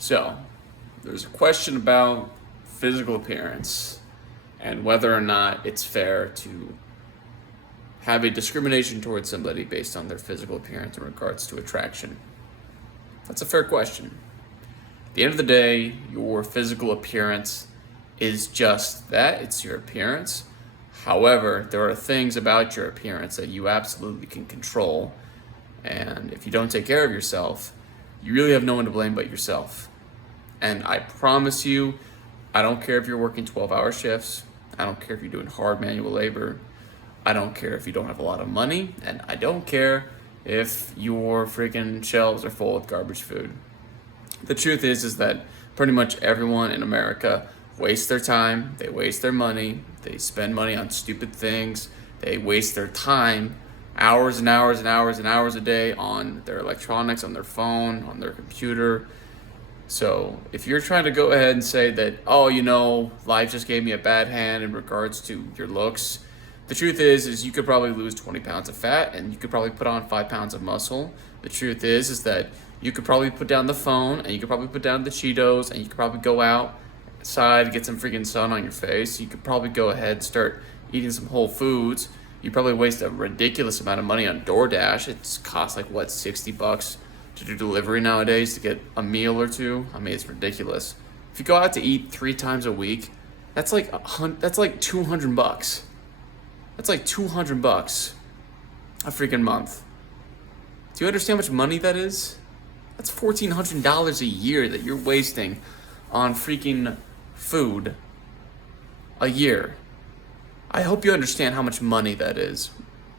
So, there's a question about physical appearance and whether or not it's fair to have a discrimination towards somebody based on their physical appearance in regards to attraction. That's a fair question. At the end of the day, your physical appearance is just that, it's your appearance. However, there are things about your appearance that you absolutely can control, and if you don't take care of yourself, you really have no one to blame but yourself. And I promise you, I don't care if you're working 12-hour shifts, I don't care if you're doing hard manual labor, I don't care if you don't have a lot of money, and I don't care if your freaking shelves are full of garbage food. The truth is that pretty much everyone in America wastes their time, they waste their money, they spend money on stupid things, they waste their time, hours and hours and hours and hours a day on their electronics, on their phone, on their computer. So if you're trying to go ahead and say that, oh, life just gave me a bad hand in regards to your looks, the truth is you could probably lose 20 pounds of fat and you could probably put on 5 pounds of muscle. The truth is that you could probably put down the phone and you could probably put down the Cheetos and you could probably go outside, get some freaking sun on your face. You could probably go ahead and start eating some whole foods. You probably waste a ridiculous amount of money on DoorDash. It costs like $60 to do delivery nowadays to get a meal or two. I mean, it's ridiculous. If you go out to eat 3 times a week, that's like $200. That's like $200 a freaking month. Do you understand how much money that is? That's $1,400 a year that you're wasting on freaking food a year. I hope you understand how much money that is.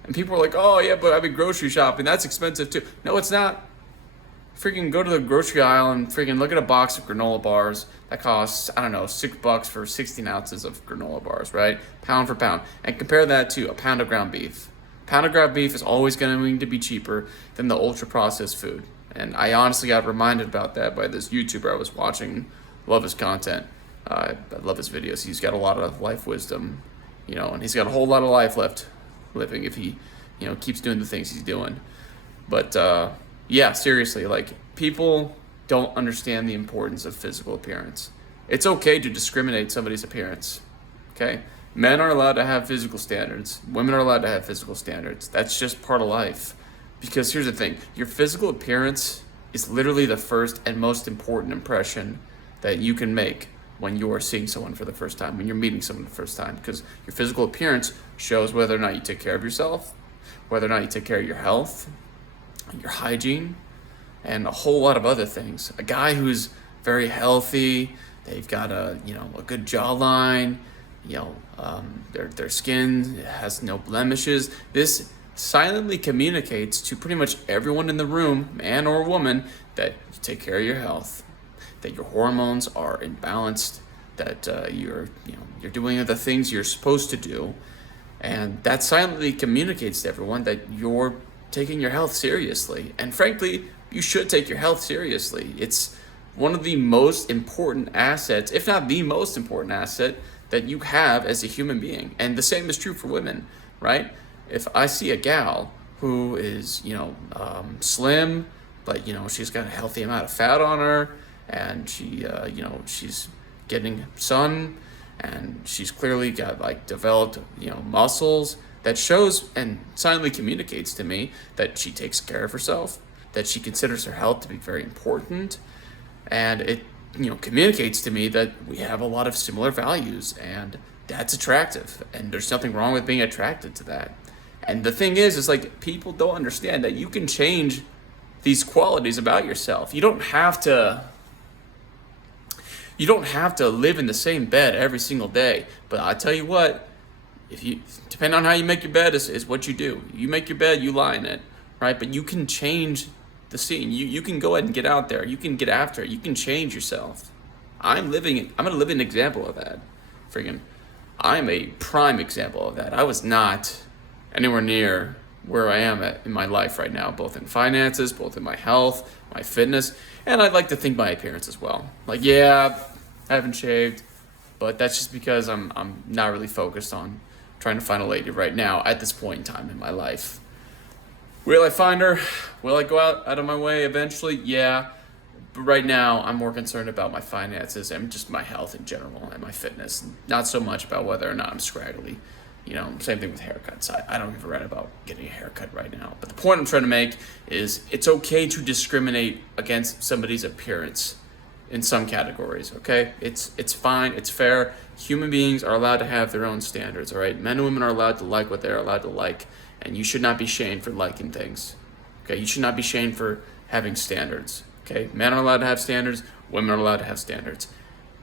And people are like, oh yeah, but I've been grocery shopping, that's expensive too. No, it's not. Freaking go to the grocery aisle and freaking look at a box of granola bars that costs, $6 for 16 ounces of granola bars, right? Pound for pound. And compare that to a pound of ground beef. Pound of ground beef is always going to be cheaper than the ultra processed food. And I honestly got reminded about that by this YouTuber I was watching. Love his content. I love his videos. He's got a lot of life wisdom, and he's got a whole lot of life left living if he, keeps doing the things he's doing. But, yeah, seriously, people don't understand the importance of physical appearance. It's okay to discriminate somebody's appearance, okay? Men are allowed to have physical standards. Women are allowed to have physical standards. That's just part of life. Because here's the thing, your physical appearance is literally the first and most important impression that you can make when you're seeing someone for the first time, when you're meeting someone for the first time. Because your physical appearance shows whether or not you take care of yourself, whether or not you take care of your health, your hygiene, and a whole lot of other things. A guy who's very healthy, they've got a good jawline, their skin has no blemishes. This silently communicates to pretty much everyone in the room, man or woman, that you take care of your health, that your hormones are imbalanced, that you're doing the things you're supposed to do, and that silently communicates to everyone that you're taking your health seriously. And frankly, you should take your health seriously. It's one of the most important assets, if not the most important asset, that you have as a human being. And the same is true for women, right? If I see a gal who is, slim, but, she's got a healthy amount of fat on her, and she's getting sun, and she's clearly got developed, muscles, that shows and silently communicates to me that she takes care of herself, that she considers her health to be very important, and it communicates to me that we have a lot of similar values, and that's attractive, and there's nothing wrong with being attracted to that. And the thing is people don't understand that you can change these qualities about yourself. You don't have to live in the same bed every single day, but I tell you what, depending on how you make your bed is what you do. You make your bed, you lie in it, right? But you can change the scene. You can go ahead and get out there. You can get after it. You can change yourself. I'm a living example of that. I'm a prime example of that. I was not anywhere near where I am in my life right now, both in finances, both in my health, my fitness, and I'd like to think my appearance as well. I haven't shaved, but that's just because I'm not really focused on trying to find a lady right now at this point in time in my life. Will I find her? Will I go out of my way eventually? Yeah. But right now, I'm more concerned about my finances and just my health in general and my fitness. Not so much about whether or not I'm scraggly. Same thing with haircuts. I don't give a right about getting a haircut right now. But the point I'm trying to make is it's okay to discriminate against somebody's appearance in some categories, okay? It's fine, it's fair. Human beings are allowed to have their own standards, all right? Men and women are allowed to like what they're allowed to like, and you should not be shamed for liking things, okay? You should not be shamed for having standards, okay? Men are allowed to have standards, women are allowed to have standards.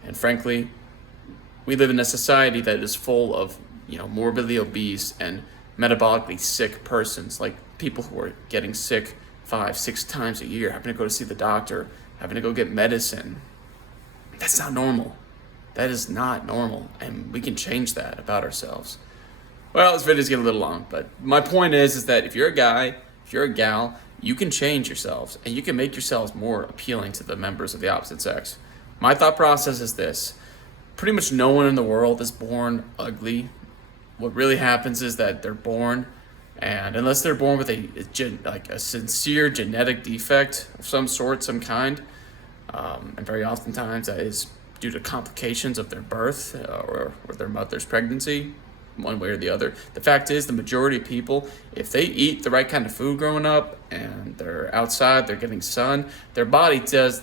And frankly, we live in a society that is full of, morbidly obese and metabolically sick persons, like people who are getting sick 5-6 times a year, having to go to see the doctor, having to go get medicine. That's not normal. That is not normal, and we can change that about ourselves. Well, this video's getting a little long, but my point is that if you're a guy, if you're a gal, you can change yourselves, and you can make yourselves more appealing to the members of the opposite sex. My thought process is this. Pretty much no one in the world is born ugly. What really happens is that they're born, and unless they're born with a sincere genetic defect of some sort, some kind, and very oftentimes that is due to complications of their birth or their mother's pregnancy, one way or the other. The fact is, the majority of people, if they eat the right kind of food growing up and they're outside, they're getting sun, their body does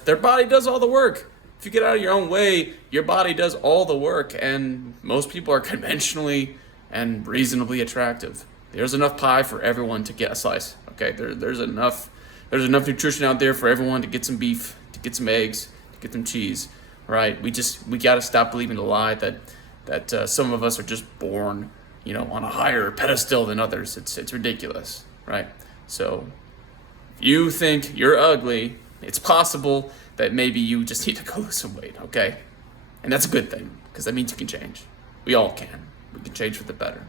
all the work. If you get out of your own way, your body does all the work, and most people are conventionally and reasonably attractive. There's enough pie for everyone to get a slice. Okay, there's enough nutrition out there for everyone to get some beef, to get some eggs, to get some cheese. Right? We got to stop believing the lie that some of us are just born, on a higher pedestal than others. It's ridiculous, right? So, if you think you're ugly, it's possible that maybe you just need to go lose some weight. Okay, and that's a good thing because that means you can change. We all can. We can change for the better.